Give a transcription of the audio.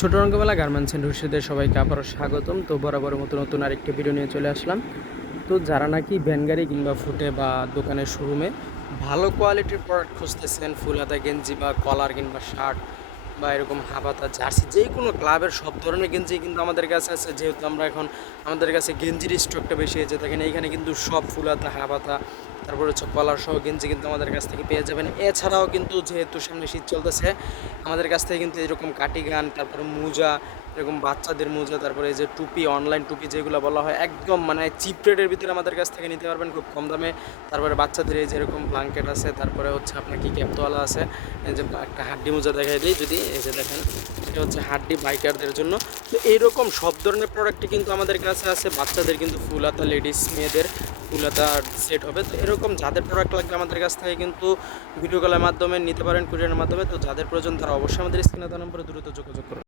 ছোট রঙ্গমেলা garments and হুসেদের সবাইকে আবারও স্বাগতম। তো বরাবরের মতো নতুন আরেকটি ভিডিও নিয়ে চলে আসলাম। তো যারা নাকি ভ্যান গাড়ি কিংবা ফুটে বা দোকানের শোরুমে ভালো কোয়ালিটির প্রোডাক্ট খুঁজতেছেন, ফুল হাতা গেঞ্জি বা কলার কিংবা শার্ট বা এরকম হাফহাতা জার্সি, যে কোনো ক্লাবের সব ধরনের গেঞ্জি কিন্তু আমাদের কাছে আছে। যেহেতু আমরা এখন আমাদের কাছে গেঞ্জির স্টকটা বেশি হয়েছে, দেখেন এইখানে কিন্তু সব ফুল হাতা হাফহাতা তারপরে হচ্ছে কলার সহ গেঞ্জি কিন্তু আমাদের কাছ থেকে পেয়ে যাবেন। এছাড়াও কিন্তু যেহেতু সামনে শীত চলতেছে, আমাদের কাছ থেকে কিন্তু এরকম কাটি গান, তারপরে মোজা, এরকম বাচ্চাদের মোজা, তারপরে এই যে টুপি, অনলাইন টুপি যেগুলো বলা হয়, একদম মানে চিপ রেটের ভিতরে আমাদের কাছ থেকে নিতে পারবেন খুব কম দামে। তারপরে বাচ্চাদের এই যেরকম ব্ল্যাঙ্কেট আছে, তারপরে হচ্ছে আপনার কি ক্যাপতোয়ালা আছে। এই যে একটা হাড্ডি মোজা দেখাই দিই যদি, এই যে দেখেন এটা হচ্ছে হাড্ডি বাইকারদের জন্য। তো এইরকম সব ধরনের প্রোডাক্টই কিন্তু আমাদের কাছে আছে। বাচ্চাদের কিন্তু ফুল হাতা, লেডিস মেয়েদের ফুল হাতা সেট হবে। তো এরকম যাদের প্রোডাক্ট লাগবে আমাদের কাছ থেকে কিন্তু ভিডিও কলের মাধ্যমে নিতে পারেন, কুরিয়ারের মাধ্যমে। তো যাদের প্রয়োজন তারা অবশ্যই আমাদের স্ক্রিনে দেওয়া নম্বরে দ্রুত যোগাযোগ করুন।